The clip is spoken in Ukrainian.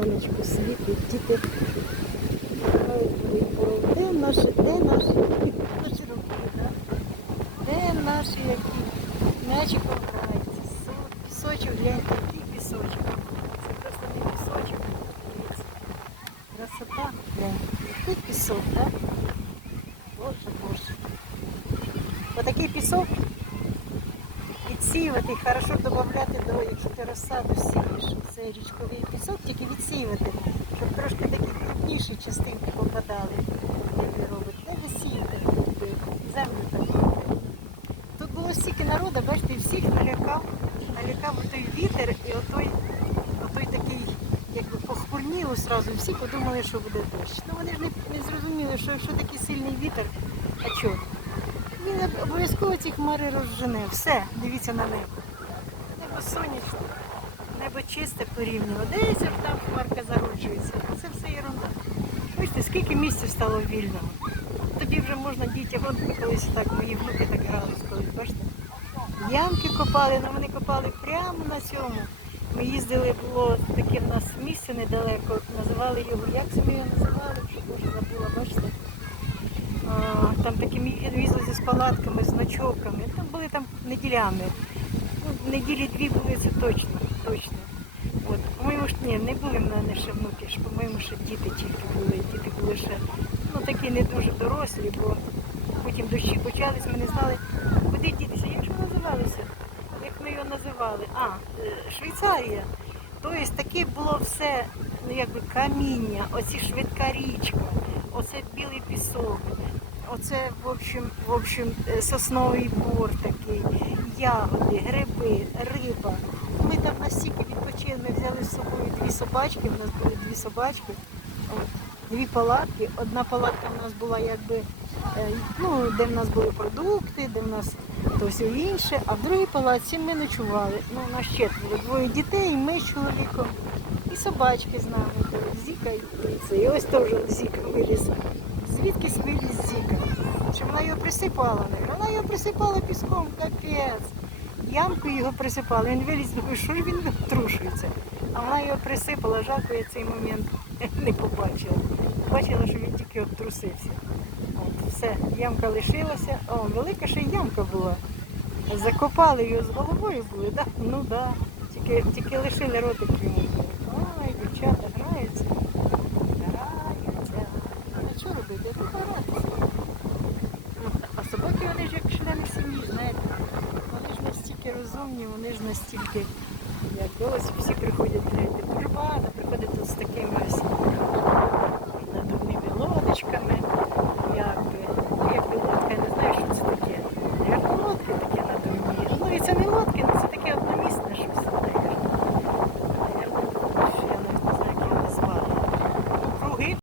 сонечко світить, діти. Де наші, де наші, наші да? Де наші які м'ячиком граються? Пісочок, гляньте, який пісочок. Це просто не пісочок. Красота, гляньте. Який пісок, так? Боже, боже. Отакий пісок відсіювати, хорошо додати до, якщо ти розсаду сієш, це річковий пісок, тільки відсіювати, щоб трошки такі крупніші частинки попадали, як ви робите. Де ви сієте землю таку. Тут було стільки народу, бачите, всіх налякав, налякав той вітер і отой, отой такий, якби похмурніло сразу, всі подумали, що буде дощ. Ну вони ж не, не зрозуміли, що якщо такий сильний вітер, а чого? Він обов'язково ці хмари розжене. Все, дивіться на небо. Небо сонячне, небо чисте порівняно. Десь там хмарка зароджується. Це все ерунда. Бачите, скільки місця стало вільного. Тоді вже можна дітям, от колись так, мої внуки так грались колись, бачите? Ямки копали, але вони копали прямо на цьому. Ми їздили, було таке в нас місце недалеко, називали його, як ми його називали, що може забула, бачите? Там такі візли з палатками, з ночовками. Там були там неділями. Ну, неділі дві були це точно. точно. От, по-моєму, ж ні, не були в мене ще внуки, ж, по-моєму, ще діти тільки були. Діти були ще ну, такі не дуже дорослі, бо потім дощі почались, ми не знали, куди дітися. Як ж ми називалися? Як ми його називали? А, е, Швейцарія. Тобто таке було все, ну якби каміння, оці швидка річка, оце білий пісок, оце, в общем, в общем, е, сосновий бор такий, ягоди, гриби, риба. Ми там настільки відпочили, ми взяли з собою дві собачки, в нас були дві собачки, дві палатки. Одна палатка в нас була якби, е, ну, де в нас були продукти, де в нас то все інше, а в другій палаці ми ночували. Ну, у нас четверо, двоє дітей, ми з чоловіком. І собачки з нами Зіка і це. І ось теж Зіка виліз. Звідкись вона його присипала? Вона його присипала піском, капець. Ямку його присипала, він виліз, думаю, що ж він трушується. А вона його присипала, жалко, я цей момент не побачила. Бачила, що він тільки обтрусився. От, все, ямка лишилася. О, велика ще ямка була. Закопали його з головою були, да? Ну да. Тільки, тільки лишили ротик йому. Ой, дівчата граються. Граються. А що робити? Тут гратися. Ну, А собаки вони ж як члени сім'ї, знаєте. Вони ж настільки вони ж настільки, як ось всі приходять для Дуже